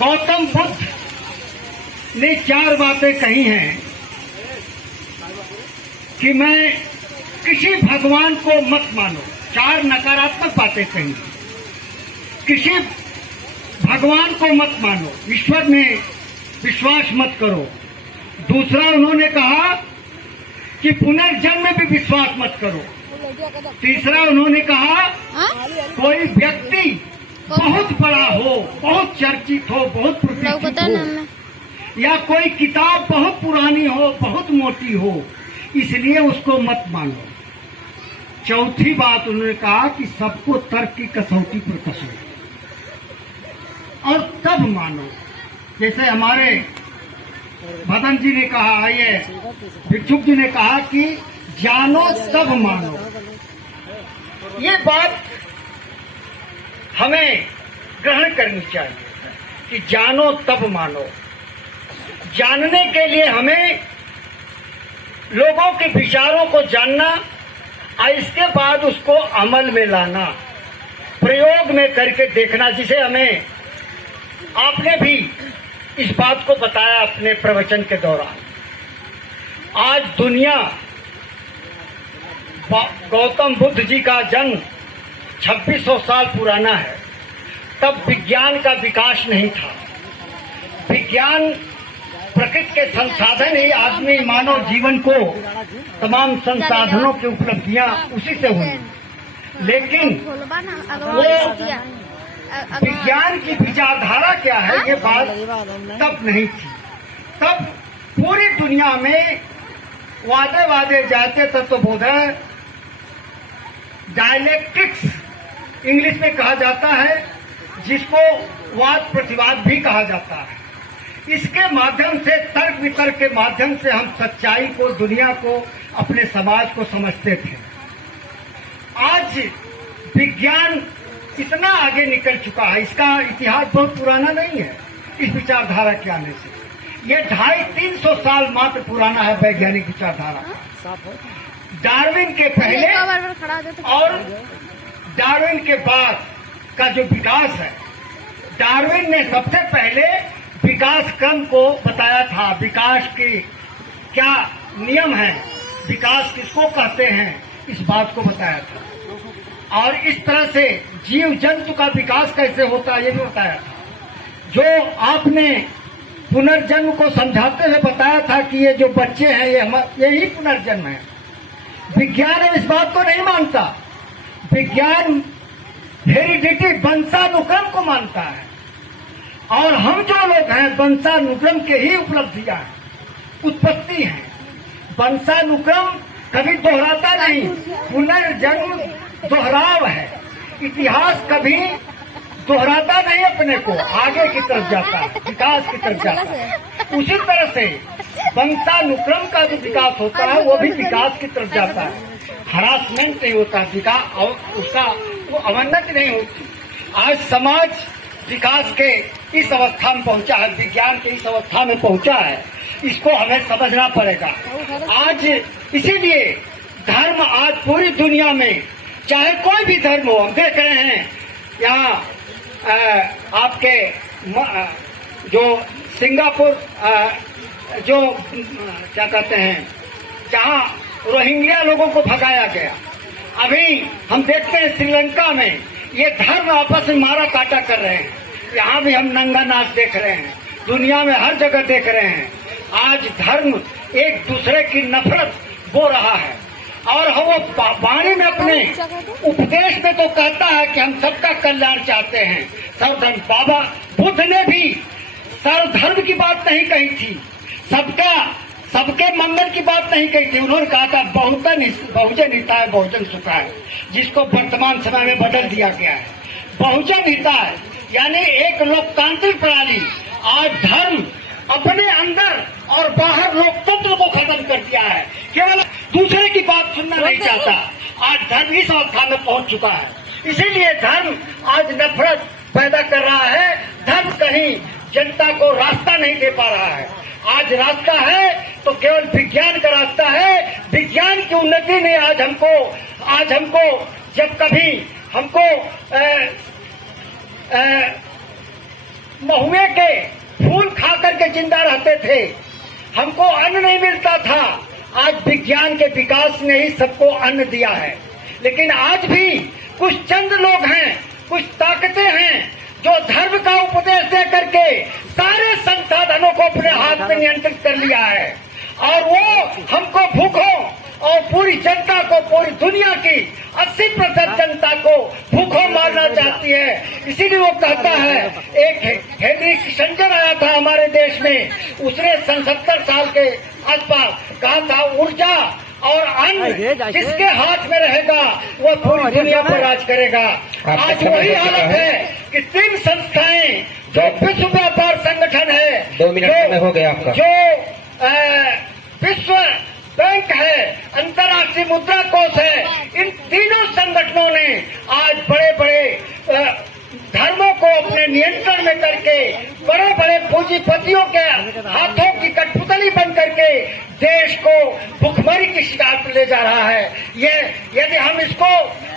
गौतम बुद्ध ने 4 बातें कही हैं कि मैं किसी भगवान को मत मानो। 4 नकारात्मक बातें कही। किसी भगवान को मत मानो, ईश्वर में विश्वास मत करो। दूसरा उन्होंने कहा कि पुनर्जन्म में भी विश्वास मत करो। तीसरा उन्होंने कहा कोई व्यक्ति बहुत बड़ा हो, बहुत चर्चित हो, बहुत प्रतिष्ठित हो, या कोई किताब बहुत पुरानी हो, बहुत मोटी हो, इसलिए उसको मत मानो। चौथी बात उन्होंने कहा कि सबको तर्क की कसौटी पर कसो और तब मानो। जैसे हमारे भदन जी ने कहा, ये भिक्षुक जी ने कहा कि जानो तब मानो। ये बात हमें ग्रहण करनी चाहिए कि जानो तब मानो। जानने के लिए हमें लोगों के विचारों को जानना और इसके बाद उसको अमल में लाना, प्रयोग में करके देखना, जिसे हमें आपने भी इस बात को बताया अपने प्रवचन के दौरान। आज दुनिया गौतम बुद्ध जी का जन्म 2600 साल पुराना है। तब विज्ञान का विकास नहीं था। विज्ञान प्रकृति के संसाधन ही आदमी मानव जीवन को तमाम संसाधनों की उपलब्धियां उसी से हुई। लेकिन वो विज्ञान की विचारधारा क्या है, ये बात तब नहीं थी। तब पूरी दुनिया में वादे जाते तत्वबोधन, डायलेक्टिक्स इंग्लिश में कहा जाता है, जिसको वाद प्रतिवाद भी कहा जाता है। इसके माध्यम से, तर्क वितर्क के माध्यम से हम सच्चाई को, दुनिया को, अपने समाज को समझते थे। आज विज्ञान इतना आगे निकल चुका है, इसका इतिहास बहुत पुराना नहीं है। इस विचारधारा के आने से ये 250-300 साल मात्र पुराना है वैज्ञानिक विचारधारा। डार्विन के पहले और डार्विन के बाद का जो विकास है, डार्विन ने सबसे पहले विकास क्रम को बताया था। विकास के क्या नियम है, विकास किसको कहते हैं, इस बात को बताया था। और इस तरह से जीव जंतु का विकास कैसे होता है, ये भी बताया था। जो आपने पुनर्जन्म को समझाते हुए बताया था कि ये जो बच्चे हैं ये ही पुनर्जन्म है। विज्ञान इस बात को नहीं मानता। विज्ञान हेरिडिटी, वंशानुक्रम को मानता है। और हम जो लोग हैं वंशानुक्रम के ही उपलब्धियां हैं, उत्पत्ति हैं। वंशानुक्रम कभी दोहराता नहीं, पुनर्जन्म दोहराव है। इतिहास कभी दोहराता नहीं, अपने को आगे की तरफ जाता है, विकास की तरफ जाता है। उसी तरह से वंशानुक्रम का जो विकास होता है वो भी विकास की तरफ जाता है। हरासमेंट नहीं होता, विकास और उसका वो अवनति नहीं होती। आज समाज विकास के इस अवस्था में पहुंचा है, विज्ञान के इस अवस्था में पहुंचा है, इसको हमें समझना पड़ेगा। आज इसीलिए धर्म आज पूरी दुनिया में, चाहे कोई भी धर्म हो, हम देख रहे हैं यहाँ आपके जो सिंगापुर जो क्या कहते हैं, जहाँ रोहिंग्या लोगों को भगाया गया, अभी हम देखते हैं श्रीलंका में ये धर्म आपस में मारा काटा कर रहे हैं। यहाँ भी हम नंगा नाच देख रहे हैं, दुनिया में हर जगह देख रहे हैं। आज धर्म एक दूसरे की नफरत बो रहा है। और वो वाणी में, अपने उपदेश में तो कहता है कि हम सबका कल्याण चाहते हैं, सर्वधर्म। बाबा बुद्ध ने भी सर्वधर्म की बात नहीं कही थी, सबके मंगल की बात नहीं कही थी। उन्होंने कहा था बहुजन हिताय बहुजन सुखाय, जिसको वर्तमान समय में बदल दिया गया है। बहुजन हिताय यानी एक लोकतांत्रिक प्रणाली। आज धर्म अपने अंदर और बाहर लोकतंत्र को खत्म कर दिया है, केवल दूसरे की बात सुनना नहीं चाहता। आज धर्म इस अवस्था में पहुंच चुका है। इसीलिए धर्म आज नफरत पैदा कर रहा है। धर्म कहीं जनता को रास्ता नहीं दे पा रहा है। आज रास्ता है तो केवल विज्ञान का रास्ता है। विज्ञान की उन्नति ने आज हमको जब कभी हमको महुए के फूल खा करके जिंदा रहते थे, हमको अन्न नहीं मिलता था। आज विज्ञान के विकास ने ही सबको अन्न दिया है, लेकिन आज भी कुछ चंद लोग हैं, कुछ ताकतें हैं जो धर्म का उपदेश दे करके सारे संसाधनों को अपने हाथ में नियंत्रित कर लिया है, और वो हमको भूखों और पूरी जनता को, पूरी दुनिया की 80% जनता को भूखों मारना चाहती है। इसीलिए वो कहता है, एक हेनरी किसिंजर आया था हमारे देश में, उसने 70 साल के आसपास कहा था, ऊर्जा और अन्न जिसके हाथ में रहेगा वो पूरी दुनिया पर राज करेगा। आज वही हालत है कि 3 संस्थाएं जो विश्व व्यापार संगठन है, 2 मिनट में हो गया आपका, जो विश्व बैंक है, अंतर्राष्ट्रीय मुद्रा कोष है, इन तीनों संगठनों ने आज बड़े बड़े धर्मों को अपने नियंत्रण में करके बड़े बड़े पूंजीपतियों के हाथों की कठपुतली बन करके देश को भुखमरी की शिकार पर ले जा रहा है। ये यदि हम इसको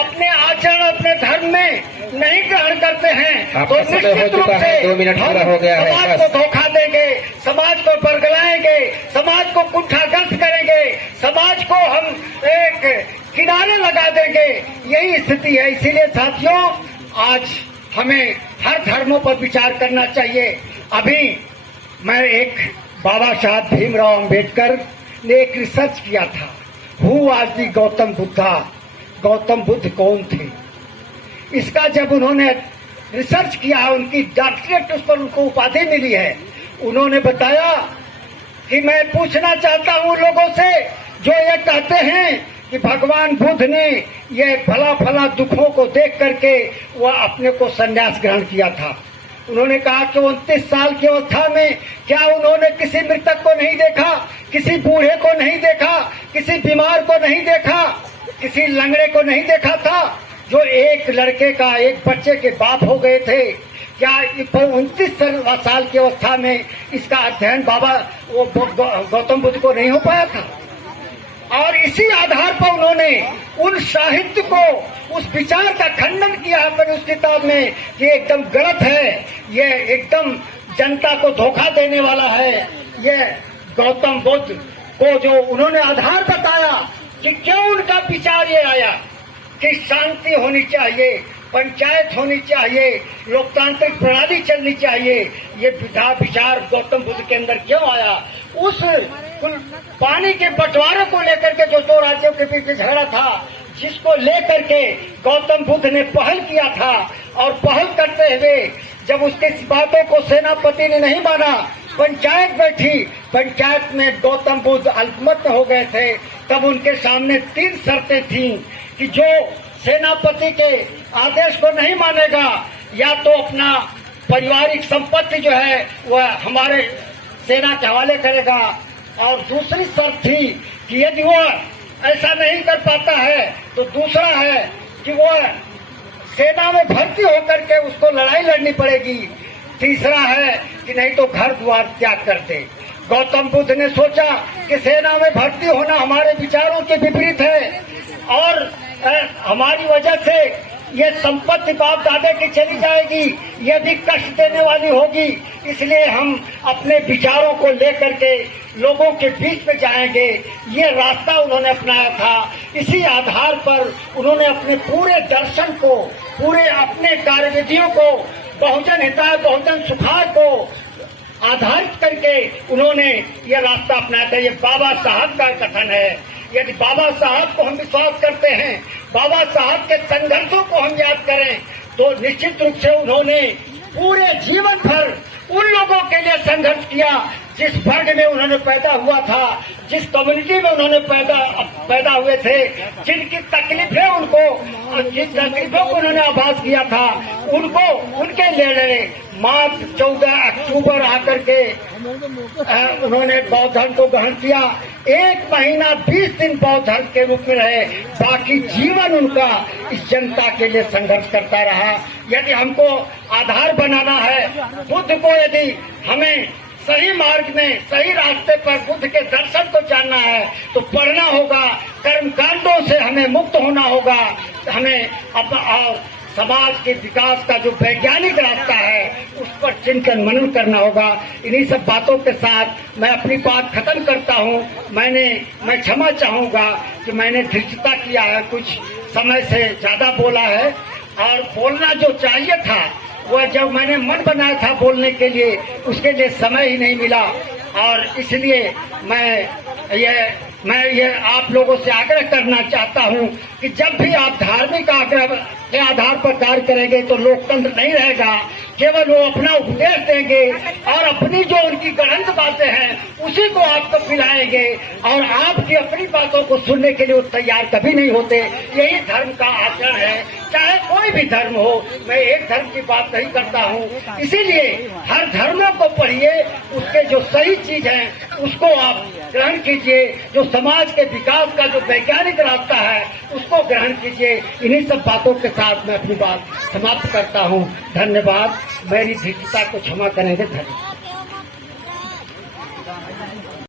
अपने आचरण, अपने धर्म में नहीं ग्रहण करते हैं तो निश्चित रूप से 2 मिनट पूरा हो गया है। समाज को धोखा देंगे, समाज को बरगलाएंगे, समाज को कुंठाग्रस्त करेंगे, समाज को हम एक किनारे लगा देंगे। यही स्थिति है। इसीलिए साथियों, आज हमें हर धर्मों पर विचार करना चाहिए। अभी मैं एक बाबा साहब भीमराव अंबेडकर ने एक रिसर्च किया था, who was the Gautam Buddha, Gautam Buddha कौन थे। इसका जब उन्होंने रिसर्च किया, उनकी डॉक्टरेट उस पर उनको उपाधि मिली है, उन्होंने बताया कि मैं पूछना चाहता हूं लोगों से जो ये कहते हैं कि भगवान बुद्ध ने ये फला फला दुखों को देख करके वह अपने को संन्यास ग्रहण किया था। उन्होंने कहा कि 29 साल की अवस्था में क्या उन्होंने किसी मृतक को नहीं देखा, किसी बूढ़े को नहीं देखा, किसी बीमार को नहीं देखा, किसी लंगड़े को नहीं देखा था, जो एक लड़के का, एक बच्चे के बाप हो गए थे। क्या 29 साल की अवस्था में इसका अध्ययन बाबा वो गौतम बुद्ध को नहीं हो पाया था? और इसी आधार पर उन्होंने उन साहित्य को, उस विचार का खंडन किया अपनी उस किताब में कि एकदम गलत है, ये एकदम जनता को धोखा देने वाला है। ये गौतम बुद्ध को जो उन्होंने आधार बताया कि क्यों उनका विचार ये आया कि शांति होनी चाहिए, पंचायत होनी चाहिए, लोकतांत्रिक प्रणाली चलनी चाहिए, ये विचार गौतम बुद्ध के अंदर क्यों आया? उस पानी के बंटवारे को लेकर के जो 2 राज्यों के बीच झगड़ा था, जिसको लेकर के गौतम बुद्ध ने पहल किया था, और पहल करते हुए जब उसके बातों को सेनापति ने नहीं माना, पंचायत बैठी, पंचायत में गौतम बुद्ध अल्पमत हो गए थे, तब उनके सामने 3 शर्तें थीं कि जो सेनापति के आदेश को नहीं मानेगा, या तो अपना पारिवारिक संपत्ति जो है वह हमारे सेना के हवाले करेगा, और दूसरी शर्त थी कि यदि वह ऐसा नहीं कर पाता है तो दूसरा है कि वह सेना में भर्ती होकर के उसको लड़ाई लड़नी पड़ेगी, तीसरा है कि नहीं तो घर द्वार त्याग कर दे। गौतम बुद्ध ने सोचा कि सेना में भर्ती होना हमारे विचारों के विपरीत है, और हमारी वजह से ये संपत्ति बाप दादा की चली जाएगी, ये भी कष्ट देने वाली होगी, इसलिए हम अपने विचारों को लेकर के लोगों के बीच में जाएंगे। ये रास्ता उन्होंने अपनाया था। इसी आधार पर उन्होंने अपने पूरे दर्शन को, पूरे अपने कार्यविधियों को बहुजन हिताय बहुजन सुखाय को आधारित करके उन्होंने ये रास्ता अपनाया था। ये बाबा साहब का कथन है। यदि बाबा साहब को हम विश्वास करते हैं, बाबा साहब के संघर्षों को हम याद करें, तो निश्चित रूप से उन्होंने पूरे जीवन भर उन लोगों के लिए संघर्ष किया जिस वर्ग में उन्होंने पैदा हुआ था, जिस कम्युनिटी में उन्होंने पैदा हुए थे, जिनकी तकलीफें उनको, जिन तकलीफों को उन्होंने आभास किया था, उनको उनके लिए लड़े। मार्च 14 अक्टूबर आकर के उन्होंने बौद्ध धर्म को ग्रहण किया। 1 महीना 20 दिन बौद्ध धर्म के रूप में रहे, बाकी जीवन उनका इस जनता के लिए संघर्ष करता रहा। यदि हमको आधार बनाना है बुद्ध को, यदि हमें सही मार्ग में, सही रास्ते पर बुद्ध के दर्शन को जानना है तो पढ़ना होगा, कर्मकांडों से हमें मुक्त होना होगा, हमें और समाज के विकास का जो वैज्ञानिक रास्ता है उस पर चिंतन मनन करना होगा। इन्हीं सब बातों के साथ मैं अपनी बात खत्म करता हूँ। मैं क्षमा चाहूंगा कि मैंने धृष्टता किया है, कुछ समय से ज्यादा बोला है और बोलना जो चाहिए था वह जब मैंने मन बनाया था बोलने के लिए उसके लिए समय ही नहीं मिला। और इसलिए मैं ये आप लोगों से आग्रह करना चाहता हूं कि जब भी आप धार्मिक आग्रह के आधार पर कार्य करेंगे तो लोकतंत्र नहीं रहेगा। केवल वो अपना उपदेश देंगे और अपनी जो उनकी गलत बातें हैं उसी को आपको पिलाएंगे और आपकी अपनी बातों को सुनने के लिए वो तैयार कभी नहीं होते। यही धर्म का आचरण है, चाहे कोई भी धर्म हो। मैं एक धर्म की बात नहीं करता हूँ। इसीलिए हर धर्मों को पढ़िए, उसके जो सही चीज है उसको आप ग्रहण कीजिए, जो समाज के विकास का जो वैज्ञानिक रास्ता है उसको ग्रहण कीजिए। इन्हीं सब बातों के साथ मैं अपनी बात समाप्त करता हूँ। धन्यवाद। मेरी धृष्टता को क्षमा करेंगे। धन्यवाद।